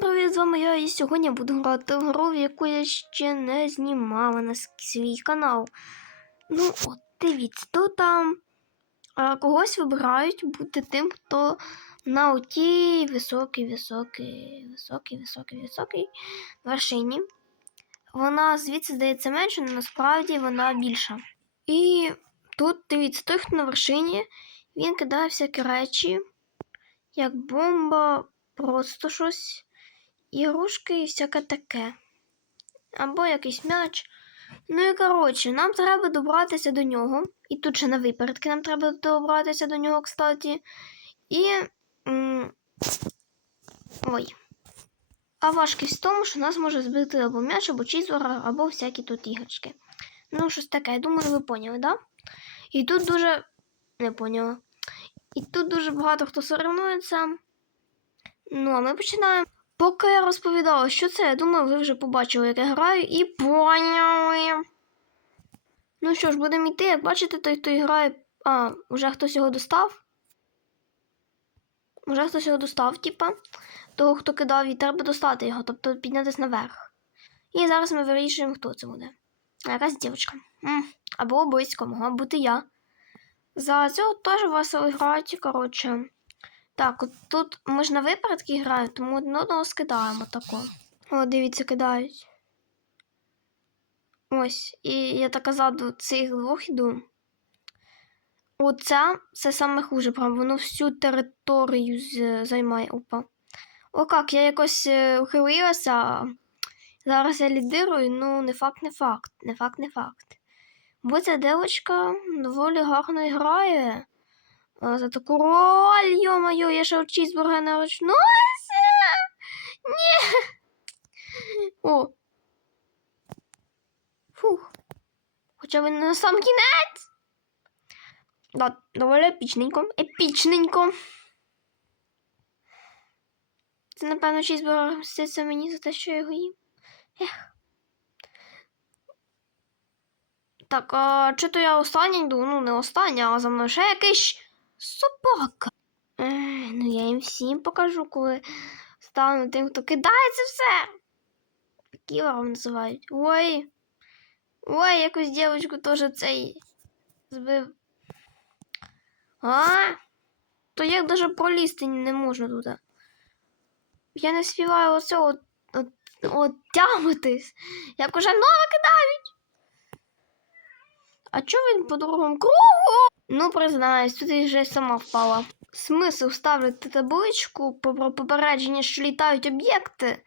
привіт, з вами я і сьогодні буду грати в гру, в яку я ще не знімала на свій канал. Ну, от, дивіться, то там а, когось вибирають бути тим, хто на отій високій, високій, високій, високій, високій вершині. Вона звідси здається менше, але насправді вона більша. І тут дивіться, той, хто на вершині, він кидає всякі речі, як бомба, просто щось, ігрушки і всяке таке. Або якийсь м'яч. Ну і коротше, нам треба добратися до нього. І тут ще на випередки нам треба добратися до нього, кстати. І. Ой. А важкість в тому, що нас може збити або м'яч, або чізбургер, або всякі тут іграшки. Ну, щось таке, я думаю, ви поняли, да? І тут дуже. Не поняла. І тут дуже багато хто соревнується. Ну, а ми починаємо. Поки я розповідала, що це, я думаю, ви вже побачили, як я граю, і поняли. Ну що ж, будемо йти, як бачите, той, хто грає. А, вже хтось його достав. Вже хтось його достав, типа. Того, хто кидав, і треба достати його, тобто піднятися наверх. І зараз ми вирішуємо, хто це буде. Якась дівчинка. Або близько, могла бути я. За цього теж весело грають, коротше. Так, от тут ми ж на випередки граємо, тому один одного скидаємо тако. О, дивіться, кидають. Ось, і я так ззаду цих двох іду. Оце це саме хуже, прям воно всю територію займає. Опа. О, як, я якось е, ухилилася. Зараз я лідирую, ну не факт, не факт. Не факт, не факт. Бо ця девочка доволі гарно грає. А, за таку роль, йо-моє, я ще чізбургер не ручнуся. Ні. О. Фух. Хоча він на сам кінець. Да, доволі епічненько. Епічненько. Це, напевно, чізбургер мститься мені за те, що я його їм. Ех. Так, а чи то я остання йду? Ну, не остання, а за мною ще якийсь собака. Ех, ну я їм всім покажу, коли стану тим, хто кидає все. Кілером називають. Ой. Ой, якусь дівчинку теж цей збив. А? То як даже пролізти не можна туди. Я не співаю оцього от, от, от тягнутись. Як уже нове кидають. А чого він по другому кругу? Ну, признаюсь, тут я вже сама впала. Смисл ставити табличку про попередження, що літають об'єкти.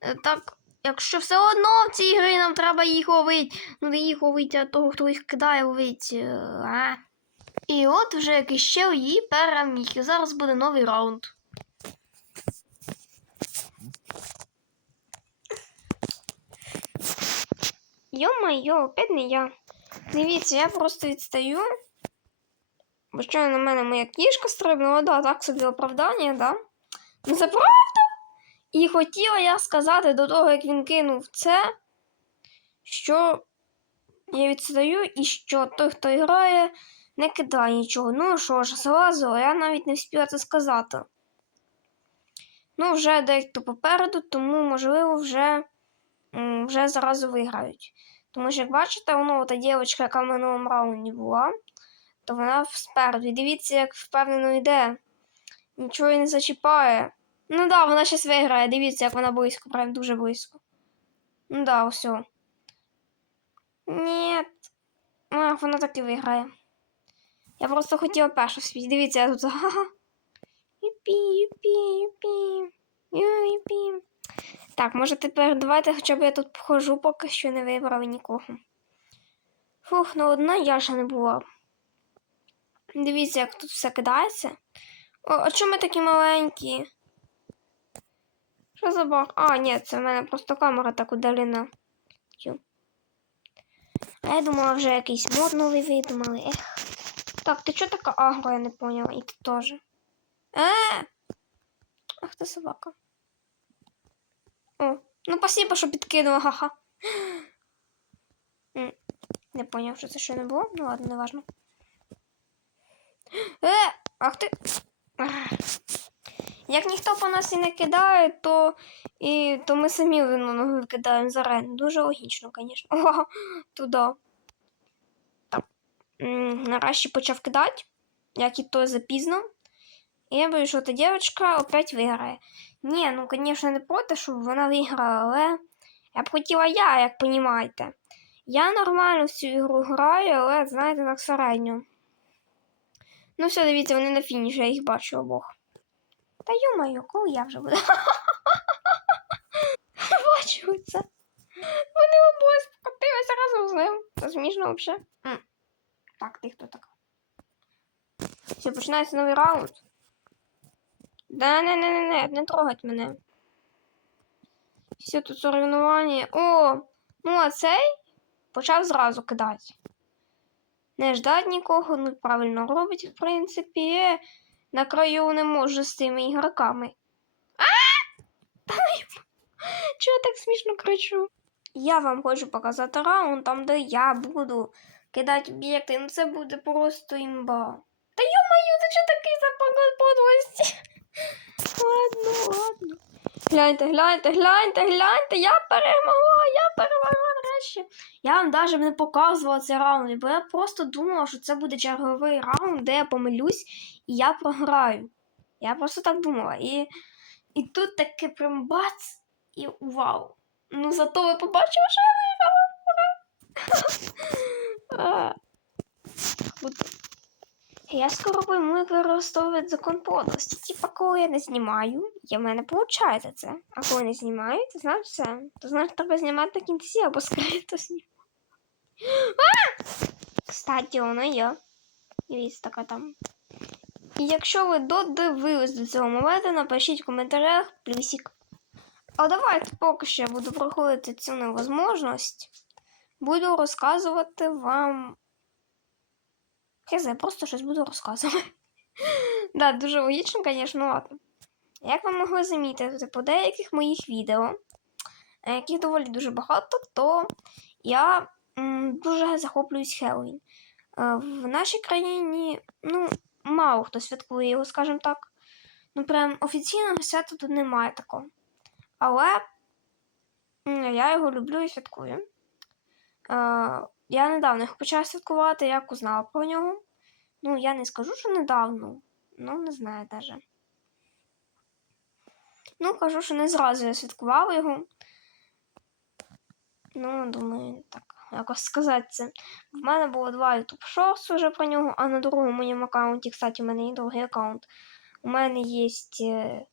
Е, Так, якщо все одно в цій грі нам треба їх ловити, ну не їх ловити, а того, хто їх кидає, ловить. е, А. І от вже якийсь ще її переміг. І зараз буде новий раунд. Йо-майо, опять не я. Дивіться, я просто відстаю. Що на мене моя кішка стрибнула, да, так собі оправдання, да? Ну це правда. І хотіла я сказати до того, як він кинув це, що я відстаю і що той, хто грає, не кидає нічого. Ну що ж, залазила, я навіть не встигла це сказати. Ну, вже дехто попереду, тому, можливо, вже, вже зразу виграють. Тому що, як бачите, воно та дівчинка, яка в минулому раунді була, то вона спереду. Дивіться, як впевнено йде. Нічого її не зачіпає. Ну да, вона зараз виграє. Дивіться, як вона близько, прям дуже близько. Ну да, все. Ні. А, вона так і виграє. Я просто хотіла першу світ. Дивіться, я тут. Юпі, юпі, юпі. Юпі. Так, може тепер давайте хоча б я тут похожу, поки що не вибрала нікого. Фух, ну одна я ще не була. Дивіться, як тут все кидається. О, а чому ми такі маленькі? Що за баг? А, ні, це в мене просто камера так удалена. А я думала, вже якийсь мод новий видумали. Ех. Так, ти чого така агро, я не поняла. І ти теж. Е! Ах ти собака. О, ну спасибо, що підкинула, ха-ха. Не поняв, що це ще не було. Ну ладно, не важно. Е! Ах ти. Як ніхто по нас і не кидає, то, і, то ми самі ну, викидаємо з арени. Дуже логічно, звісно. Туди. Так. Нарешті почав кидати, як і то запізно. І я боюсь, що та дівчинка опять виграє. Ні, ну, звісно, не проти, щоб вона виграла, але я б хотіла я, як розумієте. Я нормально в цю ігру граю, але, знаєте, так середньо. Ну, все, дивіться, вони на фініші, я їх бачу обох. Та йомаю, коли я вже буду. Бачу це. Вони обоє скотилися разом з ним. Це смішно взагалі. Так, ти хто така? Все, починається новий раунд. Да не не не не не трогать мене. Все тут соревнування. О, ну а цей почав зразу кидати. Не ждать нікого, ну правильно робить, в принципі. На краю не можу з цими ігроками. Чого я так смішно кричу? Я вам хочу показати раунд, там, де я буду кидати об'єкти. Ну це буде просто імба. Та йо-моє, ти чого такий запах подлості? Ладно, ладно. Гляньте, гляньте, гляньте, гляньте, я перемогла, я перемогла нарешті. Я вам навіть не показувала цей раунд, бо я просто думала, що це буде черговий раунд, де я помилюсь і я програю. Я просто так думала. І, і тут таке прям бац і вау. Ну зато ви побачили, що я виграла. Я скоро пойму, як використовувати закон подлості. Типа, коли я не знімаю, і в мене виходить це. А коли не знімаю, то знаєш все. То знаєш, треба знімати до кінці або скрито знімати. Кстати, воно є. Дивіться, така там. І якщо ви додивились до цього моменту, напишіть в коментарях плюсик. А давайте поки що я буду проходити цю невозможність. Буду розказувати вам. Я просто щось буду розказувати. да, дуже логічно, звісно, ладно. Як ви могли замітити, по деяких моїх відео, е, яких доволі дуже багато, то я м, дуже захоплююсь Хеллоуін. Е, В нашій країні, ну, мало хто святкує його, скажімо так. Ну, прям офіційного свята тут немає такого. Але я його люблю і святкую. Я недавно його почала святкувати, як узнала про нього. Ну, я не скажу, що недавно. Ну, не знаю даже. Ну, кажу, що не зразу я святкувала його. Ну, думаю, так, якось сказати це. В мене було два YouTube Shorts уже про нього, а на другому моєму аккаунті, кстати, у мене є другий аккаунт. У мене є е,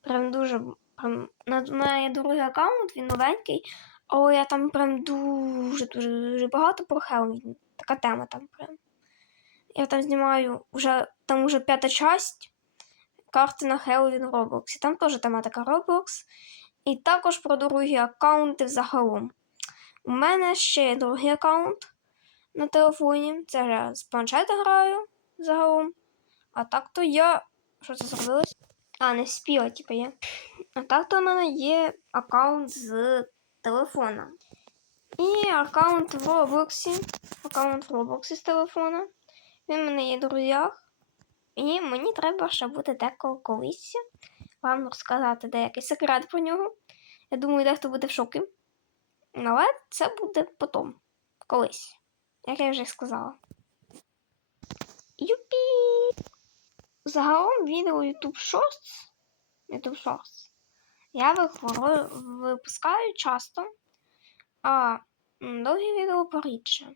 прям дуже. Прям, на є другий аккаунт, він новенький, але я там прям дуже дуже багато про Хеллоуін. Така тема там прям. Я там знімаю вже там уже п'ята часть карти на Хеллоуін в Роблоксі. Там теж тематика Roblox. І також про другі аккаунти взагалом. У мене ще є другий аккаунт на телефоні. Це я з планшета граю загалом. А так то я. Що це зробилось? А, не спіла, типу є. А так то у мене є аккаунт з телефона. І аккаунт в Роблоксі. Аккаунт в Роблоксі з телефона. Він в мене є в друзях. І мені треба ще буде деколи колись вам розказати деякий секрет про нього. Я думаю, дехто буде в шокі. Але це буде потім, колись, як я вже сказала. Юпі! Загалом відео YouTube Shorts, YouTube Shorts я випускаю часто, а довгі відео порідше.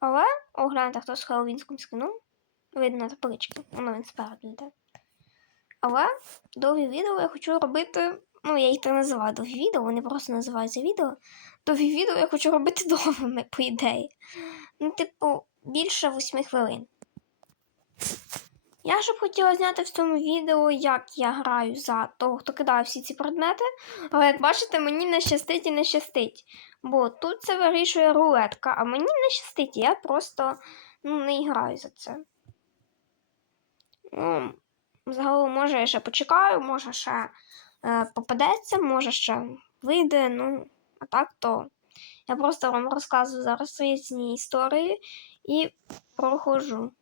Але огляньте, хто з Хеллоуінським скином. Видно таблички, воно він спереду йде. Але довгі відео я хочу робити. Ну, я їх так називаю довгі відео, вони просто називаються відео. Довгі відео я хочу робити довгими, по ідеї. Ну, типу, більше 8 хвилин. Я ж хотіла зняти в цьому відео, як я граю за того, хто кидає всі ці предмети. Але як бачите, мені не щастить і не щастить. Бо тут це вирішує рулетка, а мені не щастить, я просто ну, не граю за це. Ну, Загалом, може, я ще почекаю, може ще е, попадеться, може ще вийде. Ну, а так то я просто вам розказую зараз свої історії і проходжу.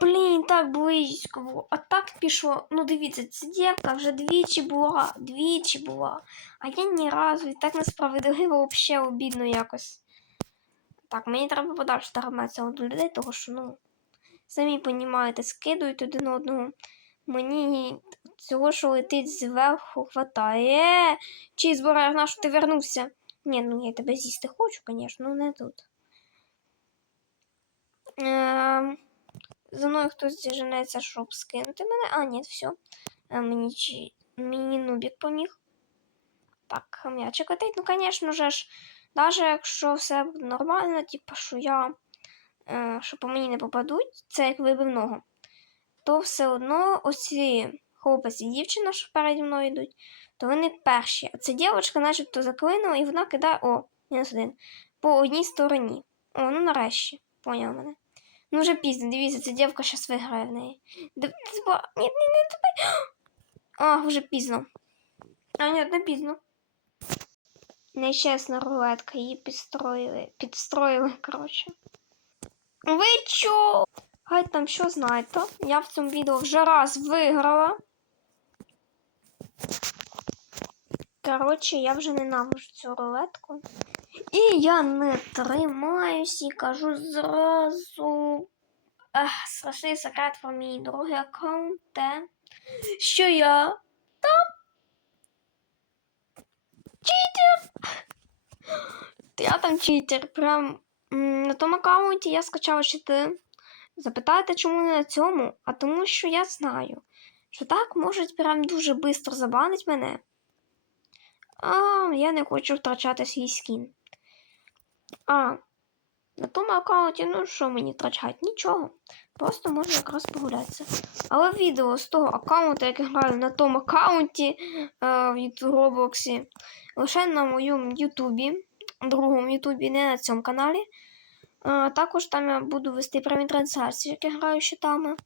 Блін, так близько було. А так пішло. Ну, дивіться, ця дівка вже двічі була, двічі була. А я ні разу і так несправедливо взагалі обідно якось. Так, мені треба подальше ставитися до людей, тому що, ну, самі розумієте, скидують один одного. Мені цього, що летить зверху, хватає. Чи збираєш на що ти вернувся? Ні, ну я тебе з'їсти хочу, звісно, ну не тут. Ем, за мною хтось женеться, щоб скинути мене. А, ні, все. Е, мені, чи... мені нубік поміг. Так, м'ячик летить. Ну, звісно ж, навіть якщо все буде нормально, типу, що я, е, що по мені не попадуть, це як вибивного, то все одно оці хлопець і дівчина, що переді мною йдуть, то вони перші. А ця дівчинка начебто заклинула, і вона кидає, о, мінус один, по одній стороні. О, ну нарешті, поняв мене. Ну вже пізно, дивіться, ця дівка зараз виграє в неї. Типа, Ні, ні, не тупи. А, вже пізно. А, ні, не пізно. Нечесна рулетка, її підстроїли. Підстроїли, коротше. Ви чо? Хай там що знаєте. Я в цьому відео вже раз виграла. Коротше, я вже ненавижу цю рулетку. І я не тримаюсь і кажу зразу. Ех, страшний секрет про мій другий аккаунт, те, що я там читер. Я там читер. Прям на тому аккаунті я скачала чити. Запитайте, чому не на цьому? А тому, що я знаю, що так можуть прям дуже швидко забанити мене. А я не хочу втрачати свій скін. А на тому аккаунті, ну що мені втрачати? Нічого. Просто можна якраз погулятися. Але відео з того аккаунту, як я граю на тому аккаунті е, в Роблоксі, лише на моєму Ютубі, другому Ютубі, не на цьому каналі. Е, також там я буду вести прямі трансляції, як я граю щитами.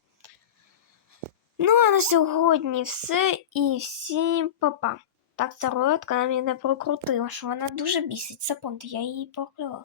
Ну, а на сьогодні все і всім па-па. Так, ця рулетка на мене прокрутила, що вона дуже бісить. Запомните, я її прокляла.